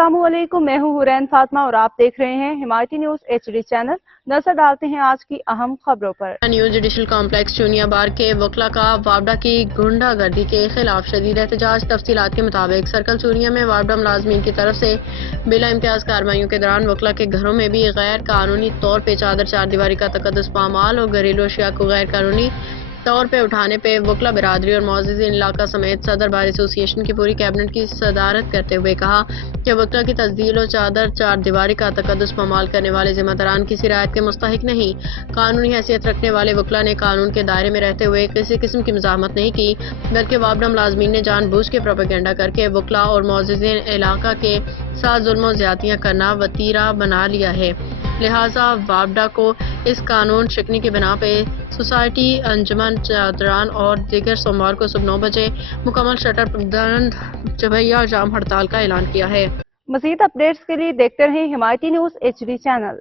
अस्सलामुअलैकुम, मैं हूँ हुरैन फातिमा और आप देख रहे हैं हिमायती न्यूज़ HD चैनल। नजर डालते हैं आज की अहम खबरों पर। न्यू जुडिशल कॉम्प्लेक्स चूनिया बार के वकला का वापडा की गुंडागर्दी के खिलाफ शदीद एहतजाज। तफसीलात के मुताबिक सर्कल चूनिया में वापडा मुलाजमीन की तरफ से बिला इम्तियाज कार्रवाइयों के दौरान वकला के घरों में भी गैर कानूनी तौर पर चादर चारदीवारी का तकद्दुस पामाल और घरेलू अशिया को गैर कानूनी तौर पे उठाने पे वकला बिरादरी और मोअज़्ज़िज़ीन इलाका समेत सदर बार एसोसिएशन की पूरी कैबिनेट की सदारत करते हुए कहा कि वकला की तस्दील और चादर चार दीवारी का तकद्दुस पामाल करने वाले जिम्मेदारान किसी रियायत के मुस्तहिक नहीं। कानूनी हैसियत रखने वाले वकला ने कानून के दायरे में रहते हुए किसी किस्म की मज़ाहमत नहीं की, बल्कि वापडा मुलाजमीन ने जानबूझ के प्रोपेगेंडा करके वकला और मोअज़्ज़िज़ीन इलाका के साथ जुल्म और ज़्यादतियाँ करना वतीरा बना लिया है। लिहाजा वापडा को इस कानून शिकनी की बिना पे सोसाइटी, अंजुमन, चादरान और दीगर सोमवार को सुबह 9 बजे मुकम्मल शटर बंद, चबैया जाम हड़ताल का ऐलान किया है। मज़ीद अपडेट्स के लिए देखते रहें हिमायती न्यूज़ HD चैनल।